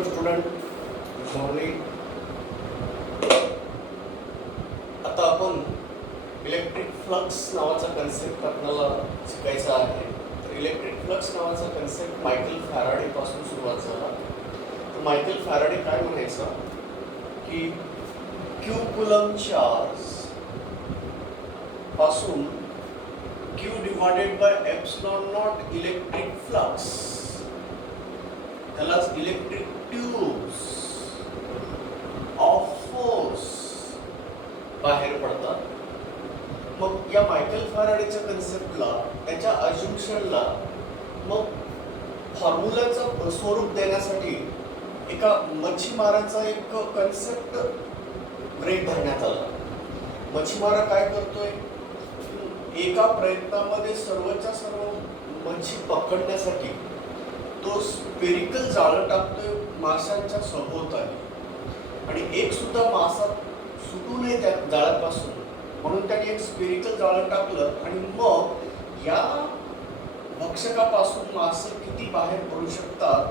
Dear student, good morning. आता आपण electric flux नावाचा कन्सेप्ट आपल्याला शिकायचा आहे. तर इलेक्ट्रिक फ्लक्स नावाचा कन्सेप्ट मायकेल फॅराडे पासून सुरुवात झाला. तर मायकेल फॅराडे काय म्हणायचा की क्यू कुलम चार्ज पासून Q divided by epsilon nought electric flux, त्यालाच इलेक्ट्रिक ट्यूब्स ऑफ फोर्स बाहेर पडतात. मग या मायकेल फॅराडेच्या कन्सेप्टला, त्याच्या अज्युम्पशनला मग फॉर्म्युलाचं स्वरूप देण्यासाठी एका मच्छीमाराचा एक कन्सेप्ट गृहीत धरण्यात आला. मच्छीमारा काय करतोय, एका प्रयत्नामध्ये सर्वच्या सर्व मच्छी पकडण्यासाठी तो स्पेरिकल जाळं टाकतोय माशांच्या सभोवताली, आणि एक सुद्धा मासा सुटू नये त्या जाळ्यापासून म्हणून त्याने एक स्पेरिकल जाळं टाकलं. आणि मग या भक्षकापासून मासे किती बाहेर पडू शकतात,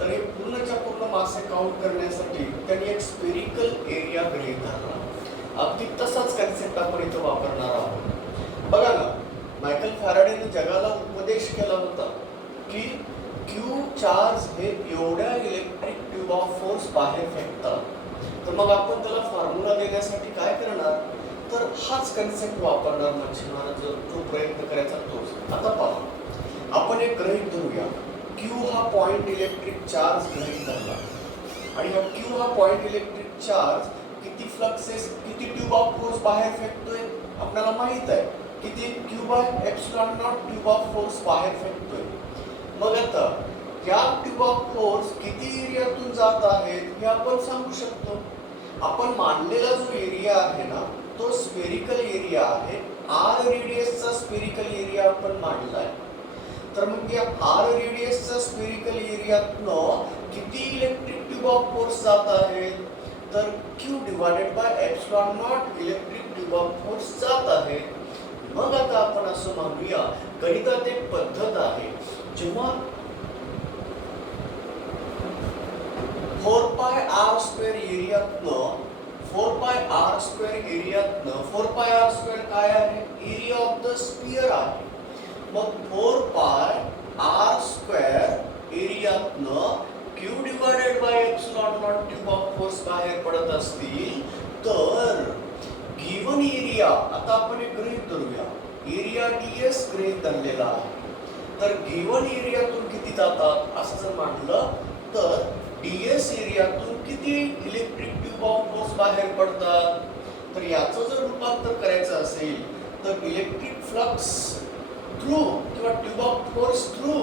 तर हे पूर्णच्या पूर्ण मासे काउंट करण्यासाठी त्यांनी एक स्पेरिकल एरिया गृहीत धरला. अगदी तसाच कन्सेप्ट आपण इथं वापरणार आहोत. बघा ना, मायकेल फॅराडेने जगाला उपदेश केला होता की क्यू चार्ज हे एवढ्या इलेक्ट्रिक ट्यूब ऑफ फोर्स बाहेर फेकतात. तर मग आपण त्याला फॉर्म्युला देण्यासाठी काय करणार, तर हाच कन्सेप्ट वापरणार मच्छीमाराचा जो प्रयत्न करायचा तोच. आता पहा, आपण एक गृहीत धरूया, क्यू हा पॉइंट इलेक्ट्रिक चार्ज गृहीत धरला, आणि हा क्यू हा पॉइंट इलेक्ट्रिक चार्ज किती फ्लक्सेस, किती ट्यूब ऑफ फोर्स बाहेर फेकतोय आपल्याला माहित आहे. किती Q by epsilon nought tube of force बाहेर फेकतोय. मग आता या ट्यूब ऑफ फोर्स किती एरियातून जात आहेत हे आपण सांगू शकतो. आपण मांडलेला जो एरिया आहे ना, तो स्पेरिकल एरिया आहे. आर रेडियसचा स्पेरिकल एरिया आपण मांडलाय. तर मग या आर रेडियसचा स्पेरिकल एरियातनं किती इलेक्ट्रिक ट्यूब ऑफ फोर्स जात आहेत, तर Q divided by epsilon nought electric tube of force जात आहे. मग आता आपण असं म्हणूया, गणितात एक पद्धत आहे, जेव्हा 4 pi r square एरियातनं 4 pi r square एरियातनं 4 pi r square काय आहे, एरिया ऑफ द स्फिअर आहे. मग 4 पाय आर स्क्वेअर एरियातनं q divided by epsilon nought tube of force बाहेर पडत असतील, तर गिवन एरिया, आता आपण एक गृहीत धरूया, एरिया ds गृहीत धरलेला आहे. तर गिवन एरियातून किती जातात असं जर मानलं, तर ds एरियातून किती इलेक्ट्रिक ट्यूब ऑफ फोर्स बाहेर पडतात. तर याचं जर रूपांतर करायचं असेल, तर इलेक्ट्रिक फ्लक्स थ्रू किंवा tube of force through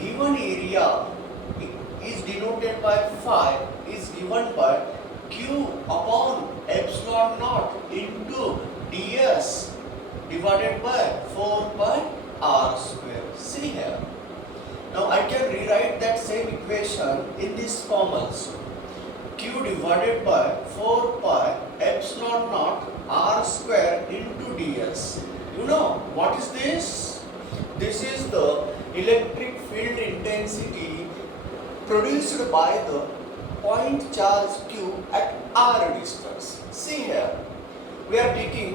given area is denoted by phi is given by q upon epsilon naught into ds divided by 4 pi r square. See here. Now I can rewrite that same equation in this form also. Q divided by 4 pi epsilon naught r square into ds. You know what is this? This is the electric field intensity produced by the point charge q at r distance. See here, we are taking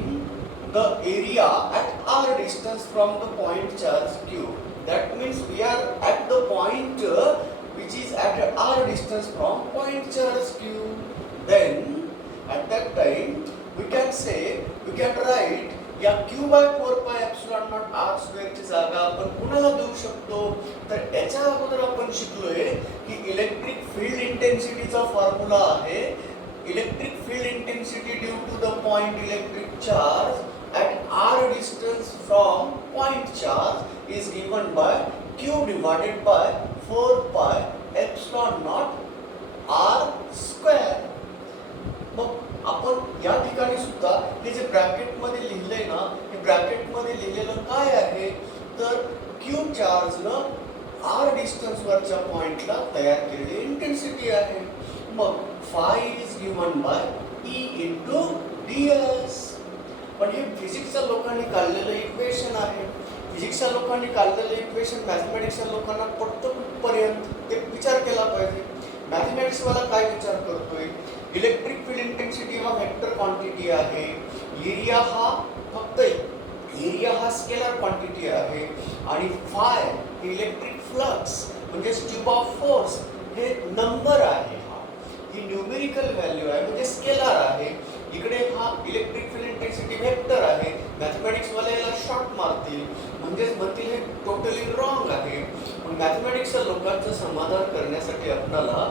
the area at r distance from the point charge q. That means we are at the point which is at r distance from point charge q. Then at that time we can say, we can write या q by 4 pi epsilon naught r square ची जागा आपण कुणाला देऊ शकतो, तर याच्या अगोदर आपण शिकलोय की इलेक्ट्रिक फील्ड इंटेन्सिटीचा फॉर्म्युला आहे, electric field intensity due to the point electric charge at r distance from point charge is given by q divided by 4 pi epsilon naught r square. मग आपण या ठिकाणी सुद्धा हे जे ब्रॅकेट मध्ये लिहिलंय ना, हे ब्रॅकेट मध्ये लिहिलेलं काय आहे, तर क्यू चार्ज न आर डिस्टन्स वरच्या पॉइंटला तयार केलेली इंटेन्सिटी आहे. मग five is given by E into ds. पण हे फिजिक्सच्या लोकांनी काढलेलं इक्वेशन आहे. फिजिक्सच्या लोकांनी काढलेलं इक्वेशन मॅथमॅटिक्सच्या लोकांना पटतं कुठपर्यंत ते विचार केला पाहिजे. मॅथमॅटिक्स वाला काय विचार करतोय, इलेक्ट्रिक फील्ड इंटेन्सिटी हा वेक्टर क्वांटिटी आहे, एरिया हा फक्त एरिया हा स्केलर क्वांटिटी आहे, आणि फाय इलेक्ट्रिक फ्लक्स म्हणजे ट्यूब ऑफ फोर्स हे नंबर आहे, ही न्यूमेरिकल व्हॅल्यू आहे म्हणजे स्केलर आहे. इकडे हा इलेक्ट्रिक फील्ड इंटेन्सिटी वेक्टर आहे. मॅथमॅटिक्स वाले याला शॉर्ट मारतील म्हणजेच म्हणतील हे टोटली रॉंग आहे. पण मॅथमॅटिक्सच्या लोकांचं समाधान करण्यासाठी आपल्याला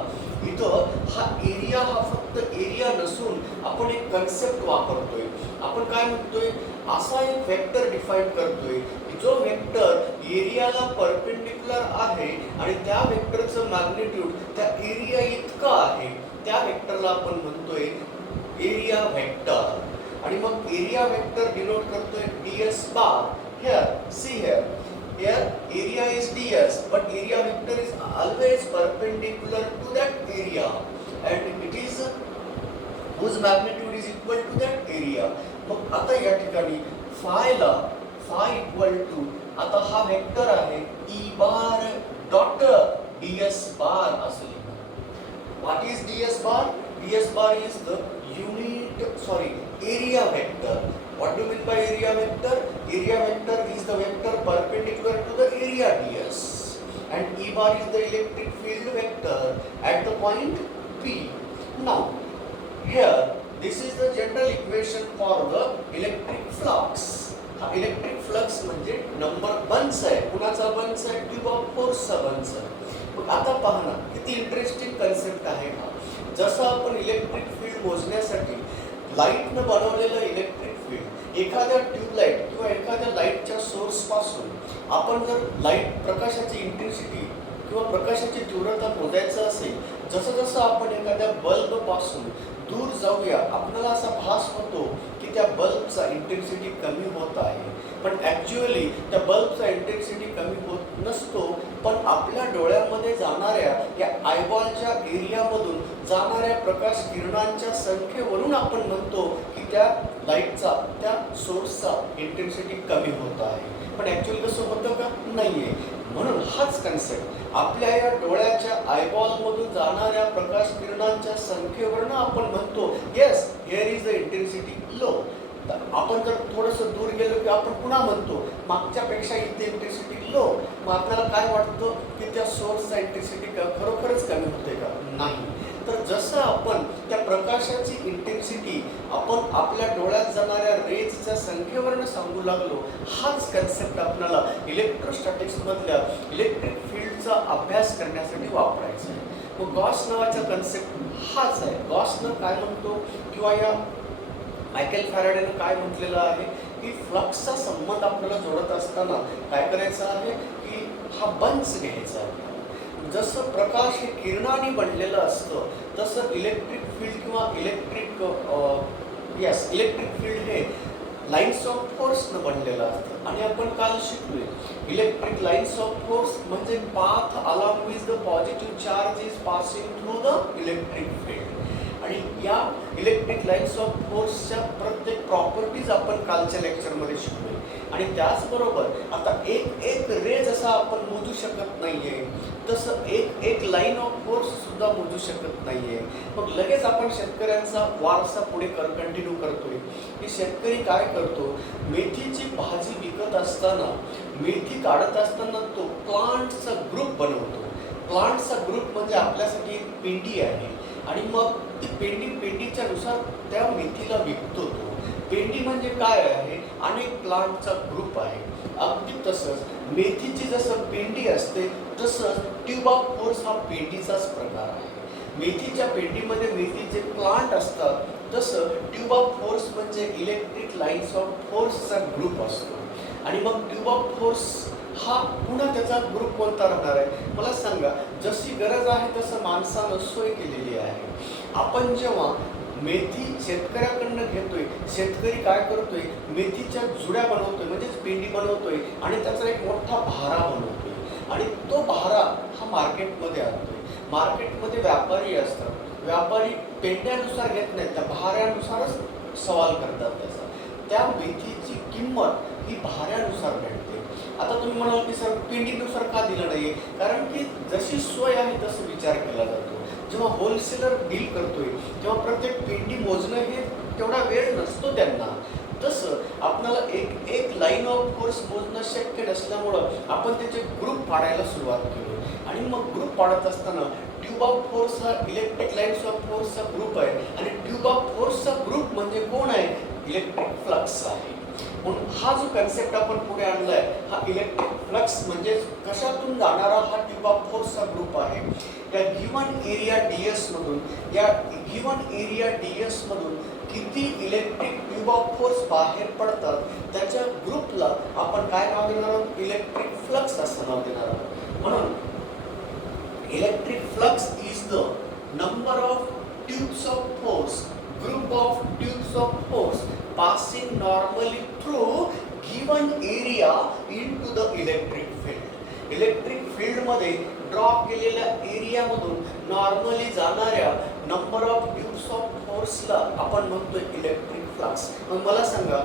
इथं हा एरिया हा फक्त एरिया नसून आपण एक कन्सेप्ट वापरतोय. आपण काय म्हणतोय, असा एक वेक्टर डिफाईन करतोय जो वेक्टर एरियाला परपेंडिक्युलर आहे आणि त्या वेक्टरचं मॅग्निट्यूड त्या एरिया इतका आहे, त्या वेक्टरला आपण म्हणतोय एरिया वेक्टर. आणि मग एरिया वेक्टर डिनोट करतोय ds bar. Here see here area is ds but area vector is always perpendicular to that area and it is whose magnitude is equal to that area. मग आता या ठिकाणी phi equal to आता हा vector आहे e बार dot ds बार असं लिहू. What is ds bar? ds bar is the area vector. What do you mean by area vector? Area vector is the vector perpendicular to the area ds and e bar is the electric field vector at the point P. Now here this is the general equation for the electric flux. Electric flux म्हणजे number bunch आहे. कुणाचा bunch आहे? Tube of फोर्सचा bunch आहे. मग आता पहा ना, किती इंटरेस्टिंग कन्सेप्ट आहे हा. जसं आपण इलेक्ट्रिक फील्ड मोजण्यासाठी लाईटनं बनवलेलं इलेक्ट्रिक फील्ड एखाद्या ट्यूबलाईट किंवा एखाद्या लाईटच्या सोर्स पासून आपण जर लाईट प्रकाशाची इंटेन्सिटी किंवा प्रकाशाची तीव्रता मोजायचं असेल, जसं जसं आपण एखाद्या बल्ब पासून दूर जाऊया आपल्याला असा भास होतो की त्या बल्बचा इंटेन्सिटी कमी होत आहे. पण ॲक्च्युअली त्या बल्बचा इंटेन्सिटी कमी होत नसतो, पण आपल्या डोळ्यामध्ये जाणाऱ्या या आयबॉलच्या एरियामधून जाणाऱ्या प्रकाश किरणांच्या संख्येवरून आपण म्हणतो की त्या लाईटचा त्या सोर्सचा इंटेन्सिटी कमी होत आहे. पण ॲक्च्युअली कसं होतं का? नाही आहे. म्हणून हाच कन्सेप्ट आपल्या या डोळ्याच्या आयबॉलमधून जाणाऱ्या प्रकाश किरणांच्या संख्येवरून आपण म्हणतो yes here is the intensity low. आपण जर थोडंसं दूर गेलो की आपण पुन्हा म्हणतो मागच्यापेक्षा इथे इंटेन्सिटी लो. मग आपल्याला काय वाटतं की त्या सोर्सचा इंटेन्सिटी खरोखरच कमी होते का? नाही. तर जसं आपण त्या प्रकाशाची इंटेन्सिटी आपण आपल्या डोळ्यात जाणाऱ्या रेजच्या संख्येवरून सांगू लागलो, हाच कन्सेप्ट आपल्याला इलेक्ट्रोस्टॅटिक्समधल्या इलेक्ट्रिक फील्डचा अभ्यास करण्यासाठी वापरायचा आहे. मग गॉस नावाचा कन्सेप्ट हाच आहे. गॉसनं काय म्हणतो किंवा या मायकेल फॅराडेनं काय म्हटलेलं आहे की फ्लक्सचा संबंध आपल्याला जोडत असताना काय करायचं आहे की हा बंच घ्यायचा आहे. जसं प्रकाश हे किरणाने बनलेलं असतं तसं इलेक्ट्रिक फील्ड किंवा इलेक्ट्रिक फील्ड हे लाईन्स ऑफ फोर्सनं बनलेलं असतं. आणि आपण काल शिकलोय इलेक्ट्रिक लाईन्स ऑफ फोर्स म्हणजे path along with the positive charge is passing through the electric field. आणि या इलेक्ट्रिक लाईन्स ऑफ फोर्सच्या प्रत्येक प्रॉपर्टीज आपण कालच्या लेक्चरमध्ये शिकलोय. आणि त्याचबरोबर आता एक रे जसा आपण मोजू शकत नाहीये तसं एक लाईन ऑफ फोर्स सुद्धा मोजू शकत नाहीये. मग लगेच आपण शेतकऱ्यांचा वारसा पुढे कंटिन्यू करतोय की शेतकरी काय करतो, मेथीची भाजी विकत असताना मेथी काढत असताना तो प्लांटचा ग्रुप बनवतो. प्लांटचा ग्रुप म्हणजे आपल्यासाठी एक पेंडी आहे आणि मग ती पेंडीच्या नुसार त्या मेथीला विकतो तो. पेंडी म्हणजे काय आहे? अनेक प्लांटचा ग्रुप आहे. अगदी तसंच मेथीची जसं पेंडी असते तसंच ट्यूब ऑफ फोर्स हा पेंडीचाच प्रकार आहे. मेथीच्या पेंडीमध्ये मेथीचे प्लांट असतात तसं ट्यूब ऑफ फोर्स म्हणजे इलेक्ट्रिक लाईन्स ऑफ फोर्सचा ग्रुप असतो. आणि मग ट्यूब ऑफ फोर्स हा पुन्हा त्याचा ग्रुप कोणता राहणार आहे? मला सांगा. जशी गरज आहे तसं माणसानं सोय केलेली आहे. आपण जेव्हा मेथी शेतकऱ्याकडनं घेतोय, शेतकरी काय करतोय, मेथीच्या जुड्या बनवतोय म्हणजेच पेंडी बनवतोय आणि त्याचा एक मोठा भारा बनवतोय आणि तो भारा हा मार्केटमध्ये आणतोय. मार्केटमध्ये व्यापारी असतात. व्यापारी पेंड्यानुसार घेत नाहीत, त्या भाऱ्यानुसारच सवाल करतात त्याचा. त्या मेथीची किंमत ही भाऱ्यानुसार भेटते. आता तुम्ही म्हणाल की सर पेंडीनुसार का दिलं नाही? कारण की जशी सोय आहे तसं विचार केला जातो. जेव्हा होलसेलर डील करतोय तेव्हा प्रत्येक पेंडी मोजणं हे तेवढा वेळ नसतो त्यांना. तसं आपल्याला एक एक लाईन ऑफ फोर्स मोजणं शक्य नसल्यामुळं आपण त्याचे ग्रुप पाडायला सुरुवात केली. आणि मग ग्रुप पाडत असताना ट्यूब ऑफ फोर्स हा इलेक्ट्रिक लाईन्स ऑफ फोर्सचा ग्रुप आहे आणि ट्यूब ऑफ फोर्सचा ग्रुप म्हणजे कोण आहे? इलेक्ट्रिक फ्लक्स आहे. म्हणून हा जो कन्सेप्ट आपण पुढे आणलाय हा इलेक्ट्रिक फ्लक्स म्हणजे कशातून जाणारा हा ट्यूब ऑफ फोर्सचा ग्रुप आहे. या गिवन एरिया डीएस मधून किती इलेक्ट्रिक ट्यूब ऑफ फोर्स बाहेर पडतात त्याच्या ग्रुपला आपण काय नाव देणार आहोत? इलेक्ट्रिक फ्लक्स असं नाव देणार आहोत. म्हणून electric flux is the number of tubes of force, group of tubes of force passing normally through given area into the electric field. Electric field मध्ये ड्रॉ केलेल्या एरिया मधून नॉर्मली जाणाऱ्या नंबर ऑफ ट्यूब्स ऑफ फोर्सला आपण म्हणतो electric flux. मग मला सांगा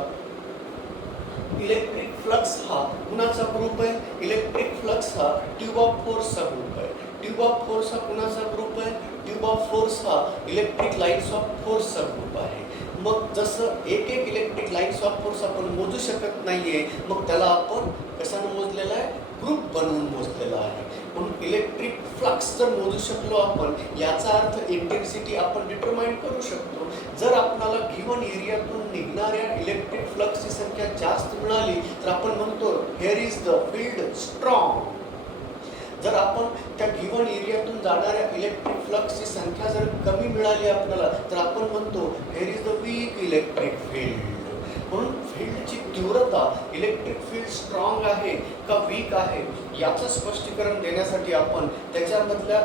electric flux हा कुणाचा ग्रुप आहे? इलेक्ट्रिक फ्लक्स हा ट्यूब ऑफ फोर्सचा ग्रुप आहे. ट्यूब ऑफ फोर्स हा कुणाचा ग्रुप आहे? ट्यूब ऑफ फोर्स हा इलेक्ट्रिक लाईन्स ऑफ फोर्सचा ग्रुप आहे. मग जसं एक एक इलेक्ट्रिक लाईन्स ऑफ फोर्स आपण मोजू शकत नाहीये, मग त्याला आपण कशाने मोजलेला आहे? ग्रुप बनवून मोजलेला आहे. म्हणून इलेक्ट्रिक फ्लक्स जर मोजू शकलो आपण याचा अर्थ इंटेन्सिटी आपण डिटरमाइन करू शकतो. जर आपल्याला गिवन एरियातून निघणाऱ्या इलेक्ट्रिक फ्लक्सची संख्या जास्त मिळाली तर आपण म्हणतो here is the field strong. जर आपण त्या गिवन एरियातून जाणाऱ्या इलेक्ट्रिक फ्लक्सची संख्या जर कमी मिळाली आपल्याला तर आपण म्हणतो here is the weak electric field. म्हणून फील्डची तीव्रता इलेक्ट्रिक फील्ड स्ट्रॉंग आहे का वीक आहे याचं स्पष्टीकरण देण्यासाठी आपण त्याच्यामधल्या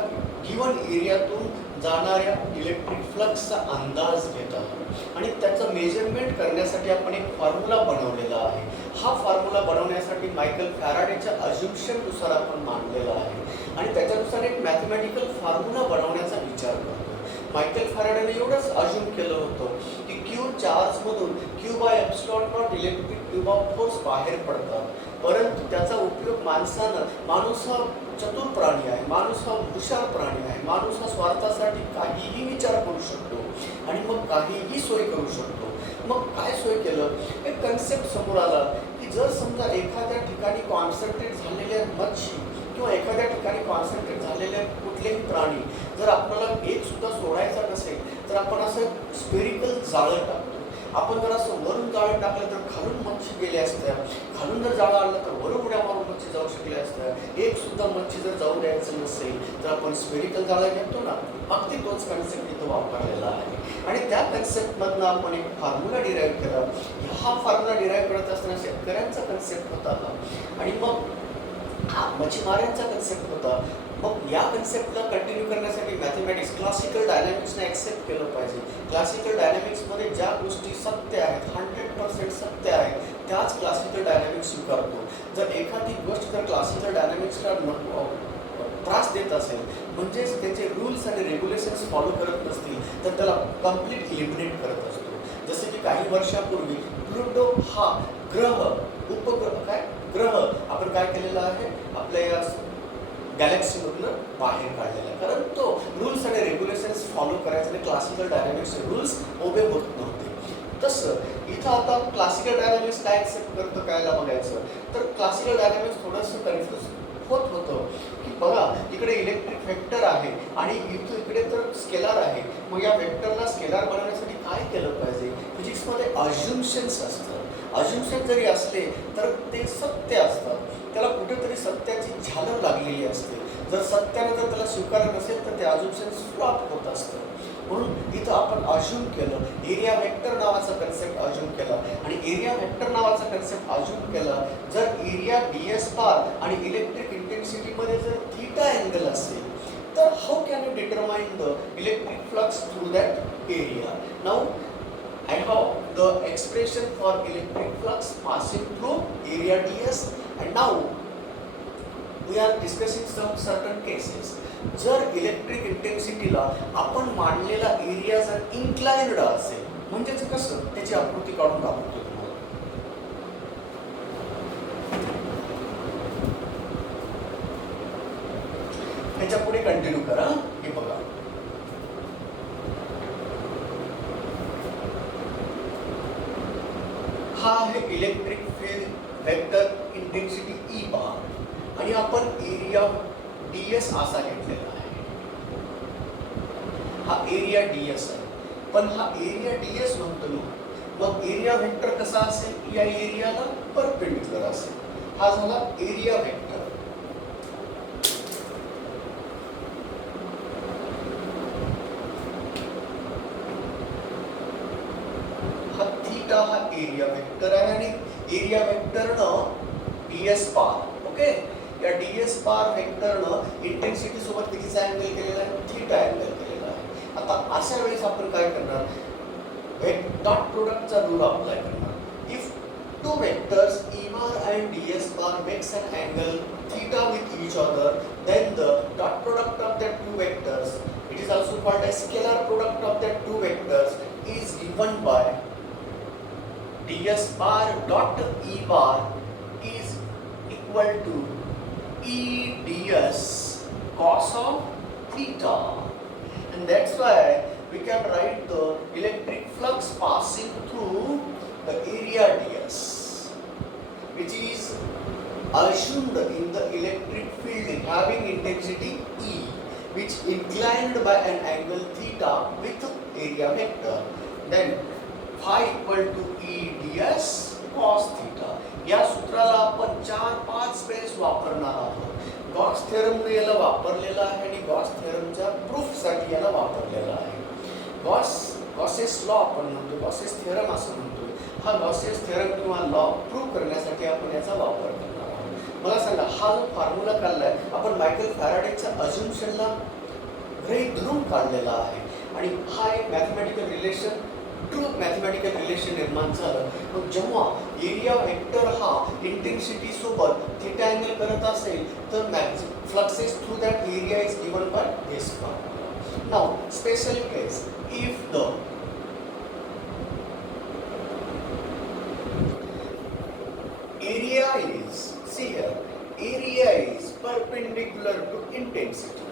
गिवन एरियातून जाणाऱ्या इलेक्ट्रिक फ्लक्सचा अंदाज घेत आहोत आणि त्याचं मेजरमेंट करण्यासाठी आपण एक फॉर्म्युला बनवलेला आहे. हा फॉर्म्युला बनवण्यासाठी मायकल फॅराडेच्या अझम्पशननुसार आपण मांडलेला आहे आणि त्याच्यानुसार एक मॅथमॅटिकल फॉर्म्युला बनवण्याचा विचार करतो. मायकल फॅराडेने एवढंच अज्युम केलं होतं की क्यू चार्जमधून q by epsilon nought electric tube of force बाहेर पडतात, परंतु त्याचा उपयोग माणूस हा चतुर प्राणी आहे, माणूस हा हुशार प्राणी आहे, माणूस हा स्वार्थासाठी काहीही विचार करू शकतो आणि मग काहीही सोय करू शकतो. मग काय सोय केलं? एक कन्सेप्ट समोर आला की जर समजा एखाद्या ठिकाणी कॉन्सन्ट्रेट झालेल्या मच्छी किंवा एखाद्या ठिकाणी कॉन्सन्ट्रेट झालेले कुठलेही प्राणी जर आपल्याला एक सुद्धा सोडायचा नसेल तर आपण असं स्पेरिकल जाळं टाकतो. आपण जर असं वरून जाळं टाकलं तर खालून मच्छी गेल्या असत्या, खालून जर जाळं आलं तर वरून उड्या मारून मच्छी जाऊ शकल्या असत्या. एक सुद्धा मच्छी जर जाऊ द्यायचं नसेल तर आपण स्पेरिकल जाळं घेतो ना, अगदी तोच कन्सेप्ट इथं वापरलेला आहे आणि त्या कन्सेप्टमधनं आपण एक फॉर्म्युला डिराईव्ह केला. हा फॉर्म्युला डिराईव्ह करत असताना शेतकऱ्यांचा कन्सेप्ट होता आणि मग मच्छीमारांचा कन्सेप्ट होता. मग या कन्सेप्टला कंटिन्यू करण्यासाठी मॅथमॅटिक्स क्लासिकल डायनॅमिक्सने ॲक्सेप्ट केलं पाहिजे. क्लासिकल डायनॅमिक्समध्ये ज्या गोष्टी सत्य आहेत, 100% सत्य आहेत, त्याच क्लासिकल डायनॅमिक्स स्वीकारतो. जर एखादी गोष्ट जर क्लासिकल डायनॅमिक्सला त्रास देत असेल म्हणजेच त्याचे रूल्स आणि रेग्युलेशन्स फॉलो करत नसतील तर त्याला कम्प्लीट इलिमिनेट करत असतो. जसे की काही वर्षापूर्वी प्लुटो हा ग्रह आपण काय केलेला आहे आपल्या या गॅलेक्सीमधनं बाहेर काढलेला आहे, कारण तो रूल्स आणि रेग्युलेशन्स फॉलो करायचे आणि क्लासिकल डायनॅमिक्स रूल्स ओबे होत नव्हते. तसं इथं आता क्लासिकल डायनॅमिक्स काय ॲक्सेप्ट करतं कायला बघायचं तर क्लासिकल डायनॅमिक्स थोडंसं कन्फ्यूज होतं की बघा इकडे इलेक्ट्रिक वेक्टर आहे आणि इकडे तर स्केलार आहे. मग या वेक्टरला स्केलार बनवण्यासाठी काय केलं पाहिजे? फिजिक्समध्ये अज्युम्शन्स असतात. अज्युम्शन जरी असले तर ते सत्य असतात, त्याला कुठेतरी सत्याची झालर लागलेली असते. जर सत्यानं जर त्याला स्वीकारलं नसेल तर ते अज्युम्शन्स फ्लॉप होत असतं. म्हणून इथं आपण अज्युम केलं, एरिया वेक्टर नावाचा कन्सेप्ट अज्युम केला आणि एरिया वेक्टर नावाचा कन्सेप्ट अज्युम केला. जर एरिया ds बार आणि इलेक्ट्रिक इंटेन्सिटीमध्ये जर थीटा अँगल असेल तर how can you determine the electric flux through that area? Now I have the expression for electric flux passing through area ds and now we are discussing some certain cases. जर electric इंटेन्सिटीला आपण मांडलेला area जर inclined असेल म्हणजेच कसं त्याची आकृती काढून दाखवतो तुम्हाला. ह्याच्या पुढे कंटिन्यू करा. हे बघा आहे electric field vector intensity E bar आणि आपण एरिया ds असा घेतलेला आहे. हा एरिया ds आहे, पण हा एरिया ds म्हणतो मी. मग एरिया वेक्टर कसा असेल? या एरियाला परपेंडिक्युलर असेल. हा झाला एरिया वेक्टर. हा थीटा हा एरिया वेक्टर आहे आणि एरिया वेक्टरनं ds बार, ओके, या ds बार वेक्टरनं इंटेन्सिटी सोबत कितीचा अँगल केलेला आहे? थीटा अँगल केलेला आहे. आता अशा वेळेस आपण काय करणार? डॉट प्रोडक्टचा रूल अप्लाय करणार. If two vectors e bar and ds bar makes an angle theta with each other, then the dot product of that two vectors, it is also called as scalar product of that two vectors, is given by ds bar dot e bar is equal to e ds cos of theta. And that's why we can write the electric flux passing through the area ds, which is assumed in the electric field having intensity E, which inclined by an angle theta with area vector. Then phi equal to E ds cos theta. या सूत्राला आपण 4-5 वेळेस वापरणार आहोत. Gauss theorem याला वापरलेला आहे आणि Gauss थेरमच्या proof साठी याला वापरलेला आहे. गॉसेस लॉ आपण म्हणतो, गॉसेस थेरम असं म्हणतो. हा गॉसेस थेरम किंवा लॉ प्रूव्ह करण्यासाठी आपण याचा वापर करणार आहोत. मला सांगा, हा जो फॉर्म्युला काढलाय आपण मायकल फॅराडेच्या अझम्पशनला गृहीत धरून काढलेला आहे आणि हा एक mathematical relation, true mathematical relation निर्माण झालं. मग जेव्हा एरिया वेक्टर हा इंटेन्सिटी सोबत थीटा अँगल करत असेल तर fluxes through that area is given by this formula. Now special case, if the area is, see here, area is perpendicular to intensity.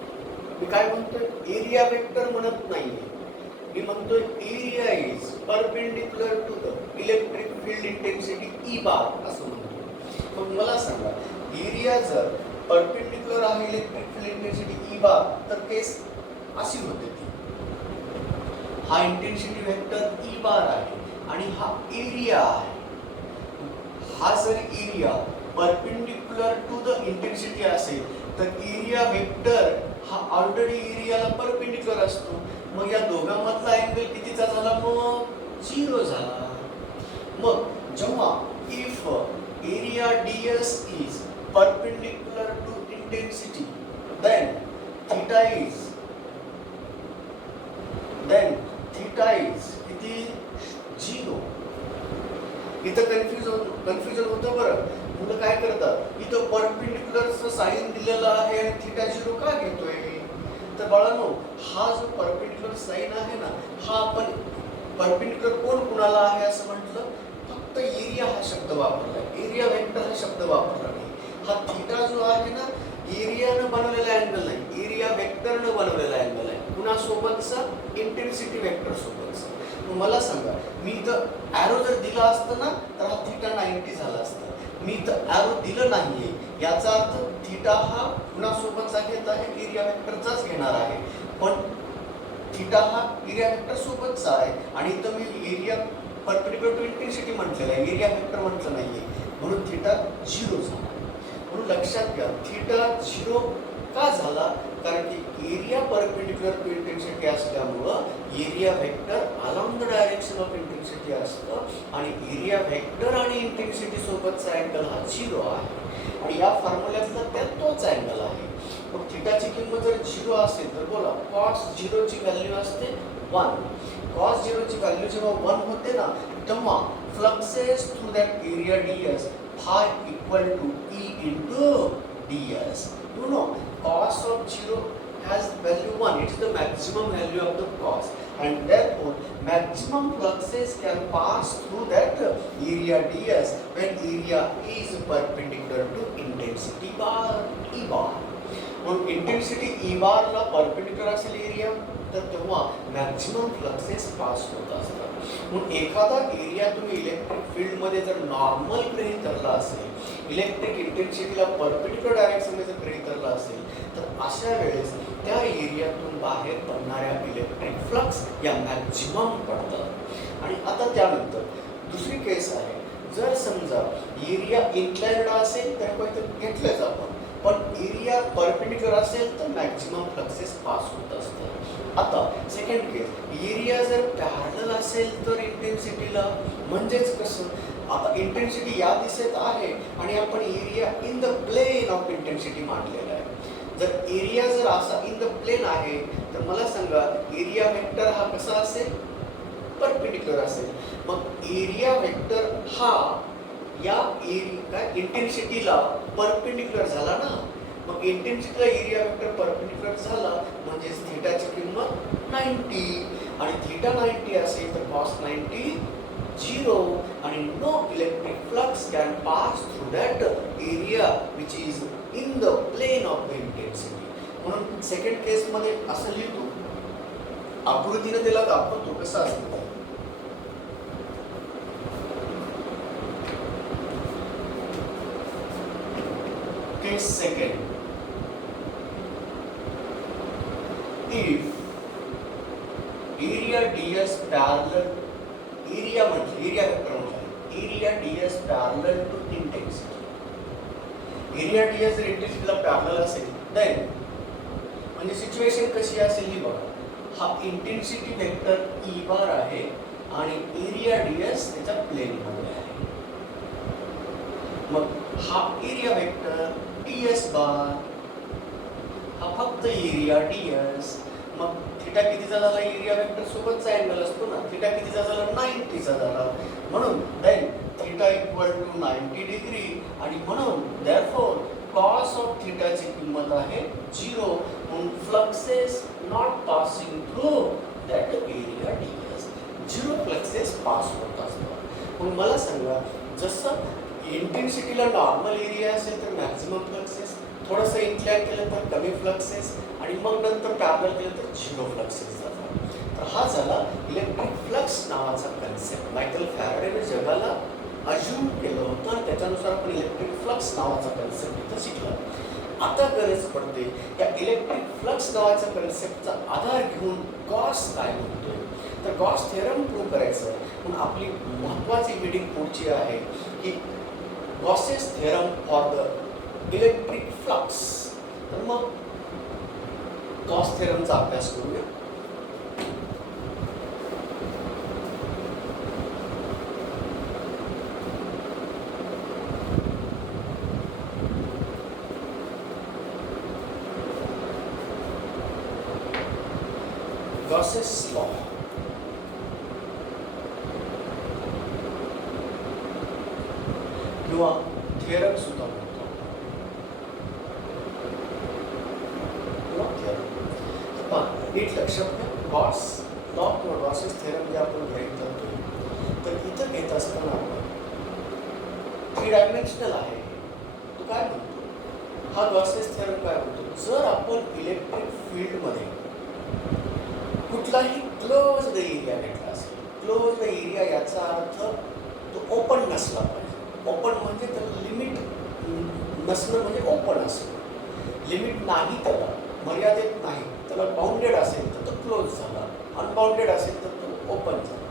मी काय म्हणतोय? एरिया वेक्टर म्हणत नाहीये, मी म्हणतोय area is perpendicular to the electric field intensity E bar असं म्हणतो. मग मला सांगा, एरिया जर परपेंडिक्युलर आहे electric field intensity E bar तर केस अशी होते. हा इंटेन्सिटी वेक्टर ई बार आहे आणि हा एरिया आहे. हा जर area perpendicular to the intensity असेल तर एरिया वेक्टर हा ऑलरेडी एरियाला परपेंडिक्युलर असतो. मग या दोघांमधला अँगल कितीचा झाला? मग 0 झाला. मग जेव्हा if area ds is perpendicular to intensity then theta is किती? 0. इथं कन्फ्युजन होतं बरं. मुलं काय करतात, इथं परपेंडिक्युलरचं साइन दिलेलं आहे आणि थीटा 0 का घेतोय? तर बाळांनो, हा जो परपेंडिक्युलर साइन आहे ना, हा आपण परपेंडिक्युलर कोण कुणाला आहे असं म्हटलं? फक्त एरिया हा शब्द वापरला, एरिया वेक्टर हा शब्द वापरला नाही. हा थीटा जो आहे ना, एरियानं बनवलेला अँगल नाही, एरिया वेक्टरनं बनवलेला अँगल आहे. पुन्हा सोबतचा इंटेन्सिटी वेक्टर सोबतचा. मला सांगा, मी इथं ॲरो जर दिला असतं ना तर हा थीटा 90 झाला असता. मी इथं ॲरो दिलं नाहीये, याचा अर्थ थीटा हा पुन्हा सोबतचा घेत आहे, एरिया वेक्टरचाच घेणार आहे. पण थीटा हा एरिया वेक्टर सोबतचा आहे आणि इथं मी एरिया परपेंडिक्युलर टू इंटेन्सिटी म्हटलेलं आहे, एरिया वेक्टर म्हटलं नाहीये, म्हणून थीटा 0 झाला. म्हणून लक्षात घ्या, थीटा 0 का झाला? कारण की एरिया परपेंडिक्युलर टू इंटेन्सिटी असल्यामुळं area vector along the direction of intensity असतं आणि एरिया वेक्टर आणि इंटेन्सिटी सोबतचा अँगल हा 0 आहे आणि या फॉर्म्युल्यातला त्यात तोच अँगल आहे. मग थीटाची किंमत जर 0 असेल तर बोला, cos 0 ची व्हॅल्यू असते 1. cos 0 ची व्हॅल्यू जेव्हा 1 होते ना, तेव्हा fluxes through that area ds phi equal to E into ds. You know, cos of 0 has value 1. It is the maximum value of the cos, and therefore maximum fluxes can pass through that area ds when area is perpendicular to intensity bar E bar. मग intensity E बारला perpendicular असेल area तर तेव्हा maximum fluxes pass होत असतात. म्हणून एखादा area तुम्ही इलेक्ट्रिक फील्डमध्ये जर नॉर्मल गृहीत धरला असेल, इलेक्ट्रिक इंटेन्सिटीला परपेंडिक्युलर डायरेक्शनमध्ये जर गृहीत धरला असेल, तर अशा वेळेस त्या एरियातून बाहेर पडणाऱ्या इलेक्ट्रिक फ्लक्स या मॅक्झिमम पडतात. आणि आता त्यानंतर दुसरी केस आहे, जर समजा एरिया इन्क्लाइन्ड असेल तर घेतलंच आपण, पण एरिया परपेंडिक्युलर असेल तर मॅक्झिमम फ्लक्सेस पास होत असतात. आता सेकंड केस, एरिया जर पॅरलल असेल तर इंटेन्सिटीला, म्हणजेच कसं, आता इंटेन्सिटी या दिशेत आहे आणि आपण area in the plane of intensity मांडलेला आहे. जर एरिया जर असा इन द प्लेन आहे तर मला सांगा एरिया वेक्टर हा कसा असेल, परपेंडिक्युलर असेल. मग एरिया वेक्टर हा या इंटेन्सिटीला परपेंडिक्युलर झाला ना. मग इंटेन्सिटीला एरिया वेक्टर परपेंडिक्युलर झाला म्हणजे थीटाची किंमत 90 आणि थीटा 90 असेल तर कॉस 90 0 आणि no electric flux can pass through that area which is in the plane of the intensity. म्हणून सेकंड केसमध्ये असं लिहितो, आकृतीने त्याला दाखवतो कसं असतं. Case second, if area ds parallel, area म्हणजे area वेक्टर म्हणजे area ds parallel to intensity, area ds जर इंटेन्सिटीला पॅरलल असेल then म्हणजे सिच्युएशन कशी असेल ही बघा. हा इंटेन्सिटी वेक्टर ई बार आहे आणि एरिया ds त्याच्या प्लेन मध्ये आहे. मग हा एरिया वेक्टर ds बार हा फक्त एरिया ds. मग थीटा कितीचा झाला, एरिया वेक्टर सोबतचा अँगल असतो ना, थीटा कितीचा झाला, 90 चा झाला. म्हणून then theta equal to 90 degree आणि म्हणून देअरफॉर कॉस ऑफ थीटाची किंमत आहे 0. म्हणून fluxes not passing through that area ds, 0 fluxes pass होत असतात. मग मला सांगा, जसं इंटेन्सिटीला नॉर्मल एरिया असेल तर मॅक्झिमम फ्लक्सेस, थोडंसं इन्क्लाइन केलं तर कमी फ्लक्सेस आणि मग नंतर पॅरलल केलं तर 0 फ्लक्सेस जातात. तर हा झाला इलेक्ट्रिक फ्लक्स नावाचा कन्सेप्ट. मायकल फॅराडेने जगाला अज्यूम केलं होतं आणि त्याच्यानुसार आपण इलेक्ट्रिक फ्लक्स नावाचा कन्सेप्ट इथं शिकला. आता गरज पडते या इलेक्ट्रिक फ्लक्स नावाच्या कन्सेप्टचा आधार घेऊन गॉस काय म्हणतोय, तर गॉस थेरम प्रूव्ह करायचं. म्हणून आपली महत्त्वाची मीटिंग पुढची आहे की Gauss's theorem for the electric flux. तर मग गॉस थेरमचा अभ्यास करूया. गॉसेस लॉ किंवा थेरम सुद्धा म्हणतो. नीट लक्षात घ्या, गॉस लॉ किंवा गॉसेस थेरम जे आपण गृहीत धरतो तर इथं घेत असताना आपण 3 डायमेन्शनल आहे. तो काय म्हणतो, हा गॉसेस थेरम काय म्हणतो, जर आपण इलेक्ट्रिक फील्डमध्ये कुठलाही क्लोज्ड एरिया घेतला असेल, क्लोज्ड एरिया याचा अर्थ तो ओपन नसला पाहिजे. ओपन म्हणजे त्याला लिमिट नसणं म्हणजे ओपन असेल, लिमिट नाही त्याला, मर्यादित नाही, त्याला बाउंडेड असेल तर तो क्लोज झाला, अनबाउंडेड असेल तर तो ओपन झाला.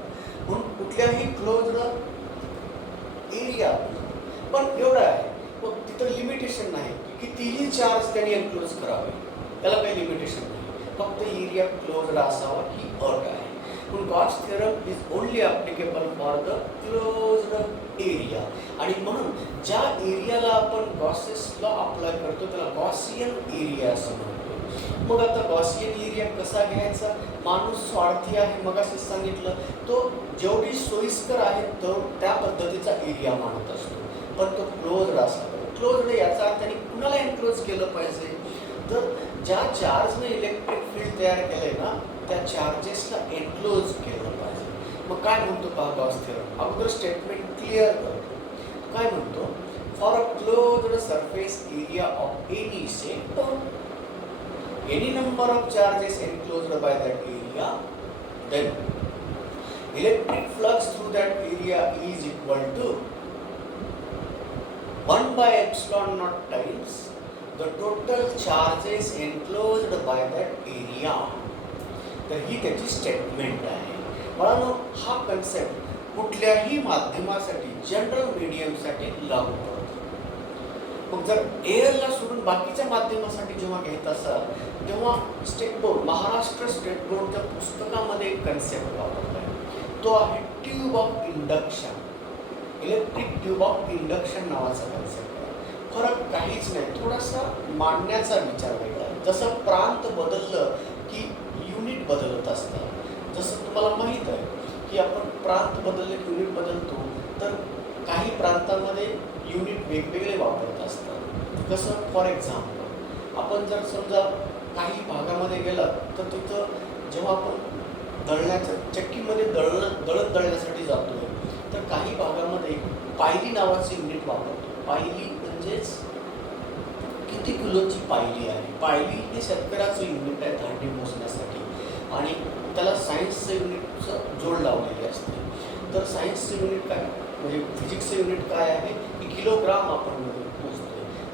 म्हणून कुठल्याही क्लोज्ड एरिया पण एवढं आहे, मग तिथं लिमिटेशन नाही की कितीही चार्ज त्याने एनक्लोज करावे, त्याला काही लिमिटेशन नाही, फक्त एरिया क्लोज्ड असावा ही अट आहे. म्हणून Gauss theorem is only applicable for the closed area. आणि म्हणून ज्या एरियाला आपण गॉसेस लॉ अप्लाय करतो त्याला गॉसियन एरिया असं म्हणतो. मग आता गॉसियन एरिया कसा घ्यायचा, माणूस स्वार्थी आहे, मग असं सांगितलं, तो जेवढी सोयीस्कर आहे तो त्या पद्धतीचा एरिया मानत असतो, पण तो क्लोज्ड असला पाहिजे. क्लोज्ड याचा अर्थ त्याने कुणाला एनक्लोज केलं पाहिजे, तर ज्या चार्जने इलेक्ट्रिक फील्ड तयार केलंय ना त्या चार्जेसला एनक्लोज केलं पाहिजे. मग काय म्हणतो पहा गॉस थेरम, अगोदर स्टेटमेंट क्लिअर करतो. काय म्हणतो, for a closed surface area of any set any number of charges enclosed by that area, then electric flux through that area is equal to 1 by epsilon naught times the total charges enclosed by that area. तर ही त्याची statement आहे. मला हा concept कुठल्याही माध्यमासाठी general मीडियमसाठी लागू पडतो. मग जर एअरला सोडून बाकीच्या माध्यमासाठी जेव्हा घेत असाल तेव्हा स्टेट बोर्ड, महाराष्ट्र स्टेट बोर्डच्या पुस्तकामध्ये एक कन्सेप्ट वापरला आहे. तो आहे tube of induction, electric tube of induction नावाचा कन्सेप्ट आहे. फरक काहीच नाही, थोडासा मांडण्याचा विचार वेगळा आहे. जसं प्रांत बदललं की युनिट बदलत असतात. जसं तुम्हाला माहीत आहे की आपण प्रांत बदलले की युनिट बदलतो, तर काही प्रांतांमध्ये युनिट वेगवेगळे वापरत असतात. कसं, फॉर एक्झाम्पल आपण जर समजा काही भागामध्ये गेलात तर तिथं जेव्हा आपण दळण्याच्या चक्कीमध्ये दळण दळण्यासाठी जातो आहे तर काही भागामध्ये पायली नावाचे युनिट वापरतो. पायली म्हणजेच किती किलोची पायली आहे. पायली हे शेतकऱ्याचं युनिट आहे धान्य मोजण्यासाठी आणि त्याला सायन्सचं युनिटचं जोड लावलेली असते. तर सायन्सचं युनिट काय म्हणजे फिजिक्सचं युनिट काय आहे की किलोग्राम आपण मोजतो.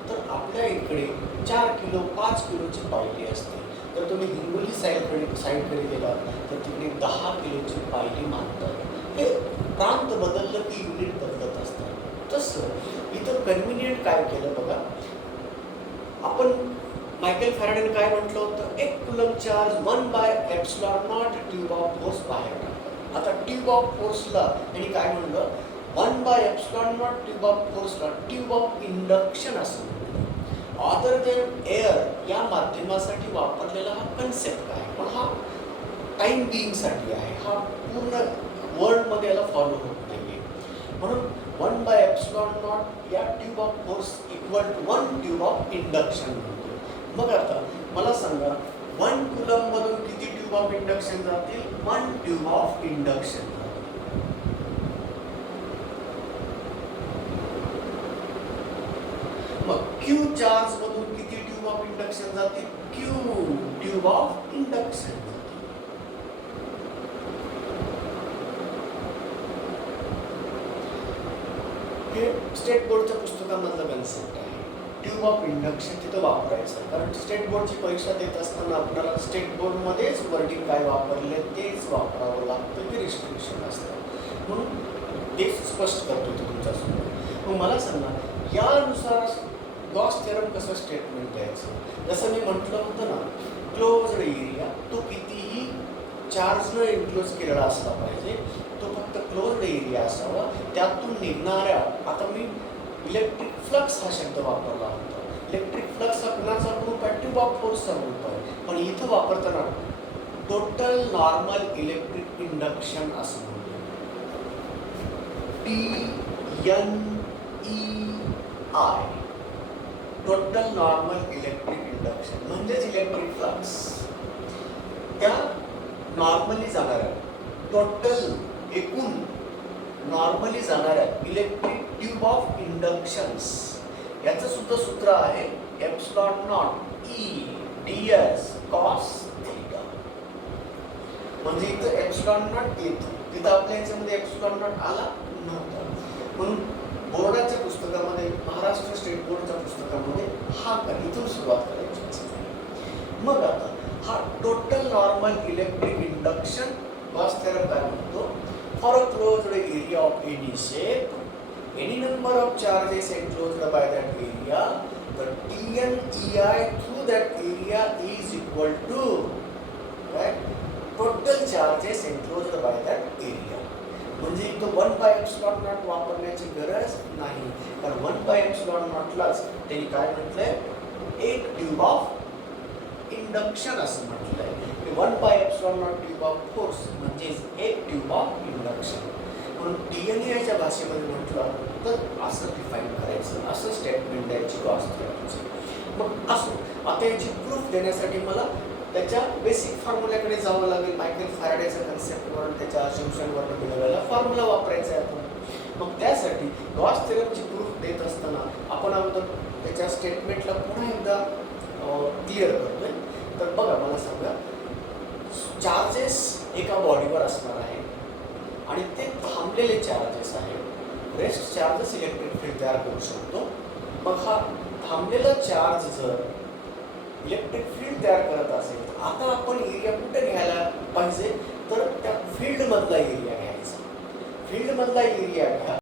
तर आपल्या इकडे 4 किलो 5 किलोची पायली असते. तर तुम्ही हिंगोली साईडकडे गेलात तर तिकडे 10 किलोची पायली मानतात. हे प्रांत बदललं की युनिट बदलत असतात. तसं इथं कन्व्हिनियंट काय केलं बघा, आपण मायकेल फॅराडेने काय म्हटलं होतं, 1 coulomb charge 1 by epsilon nought tube of force बाहेर टाकलं. आता ट्यूब ऑफ फोर्सला आणि काय म्हणलं, 1 by epsilon nought tube of फोर्सला ट्यूब ऑफ इंडक्शन असं म्हणलं. अदर देन एअर या माध्यमासाठी वापरलेला हा कन्सेप्ट आहे, पण हा टाईम बिईंगसाठी आहे. हा पूर्ण वर्ल्डमध्ये याला फॉलो होत नाही. म्हणून 1 बाय एप्सिलॉन नॉट या tube of force equal to 1 tube of induction म्हणतो. मग आता मला सांगा 1 कुलममधून किती ट्यूब ऑफ इंडक्शन जातील? 1 ट्यूब ऑफ इंडक्शन. मग क्यू चार्ज मधून किती ट्यूब ऑफ इंडक्शन जातील? Q tube of induction. हे स्टेट बोर्डच्या पुस्तकामधलं कन्सेप्ट आहे. ट्यूब ऑफ इंडक्शन तिथं वापरायचं, कारण स्टेट बोर्डची परीक्षा देत असताना आपल्याला स्टेट बोर्डमध्येच वर्डिंग काय वापरले तेच वापरावं लागतं, ते रिस्ट्रिक्शन असतं. म्हणून ते स्पष्ट करतो तो तुमच्यासमोर. मग मला सांगा यानुसार गॉस थेरम कसं स्टेटमेंट द्यायचं? जसं मी म्हटलं होतं ना, क्लोज्ड एरिया तो कितीही चार्जनं इन्क्लोज केलेला असला पाहिजे, तो फक्त क्लोज्ड एरिया असावा. त्यातून निघणाऱ्या, आता मी इलेक्ट्रिक फ्लक्स हा शब्द वापरला होता. इलेक्ट्रिक फ्लक्स हा कुणाचा ग्रुप आहे? ट्यूब ऑफ फोर्सचा ग्रुप आहे. पण इथं वापरताना टोटल नॉर्मल इलेक्ट्रिक इंडक्शन असं म्हणतो. TNEI total normal electric induction म्हणजेच इलेक्ट्रिक फ्लक्स. त्या नॉर्मली जाणाऱ्या टोटल एकूण नॉर्मली जाणाऱ्या इलेक्ट्रिक ट्यूब ऑफ इंडक्शन्स याचं सुद्धा सूत्र आहे epsilon not E ds cos theta. म्हणजे इथं एप्सिलॉन नॉट येतो, तिथं आपल्या याच्यामध्ये एप्सिलॉन नॉट आला नव्हता. म्हणून बोर्डाच्या पुस्तकामध्ये, महाराष्ट्र स्टेट बोर्डच्या पुस्तकामध्ये हा इथून सुरुवात करायची. मग आता हा total normal electric induction Gauss theorem काय म्हणतो? For a closed area of any shape, any number of charges enclosed by that area, the TNEI through that area is equal to, right, total charges enclosed by that area. म्हणजे इथं 1 by epsilon not वापरण्याची गरज नाही, कारण 1 by epsilon नॉटलाच त्यांनी काय म्हटलंय, एक ट्यूब ऑफ इंडक्शन असं म्हटलंय. 1 by epsilon nought tube of force म्हणजेच एक ट्यूब ऑफ इंडक्शन. म्हणून TNEIच्या भाषेमध्ये म्हटलं तर असं डिफाईन करायचं, असं स्टेटमेंट द्यायची गॉस थेरमची. मग असो, आता याची प्रूफ देण्यासाठी मला त्याच्या बेसिक फॉर्म्युल्याकडे जावं लागेल. मायकेल फॅराडेच्या कन्सेप्टवर, त्याच्या अजम्पशनवर दिलेला फॉर्म्युला वापरायचा आहे आपण. मग त्यासाठी गॉस थेरमची प्रूफ देत असताना आपण अगोदर त्याच्या स्टेटमेंटला पुन्हा एकदा क्लिअर करतोय. तर बघा मला सांगा, चार्जेस एका बॉडीवर असणार आहे आणि ते थांबलेले चार्जेस आहेत. रेस्ट चार्जेस इलेक्ट्रिक फील्ड तयार करू शकतो. मग हा थांबलेला चार्ज जर इलेक्ट्रिक फील्ड तयार करत असेल, आता आपण एरिया कुठे घ्यायला पाहिजे, तर त्या फील्डमधला एरिया घ्यायचा. फील्डमधला एरिया घ्या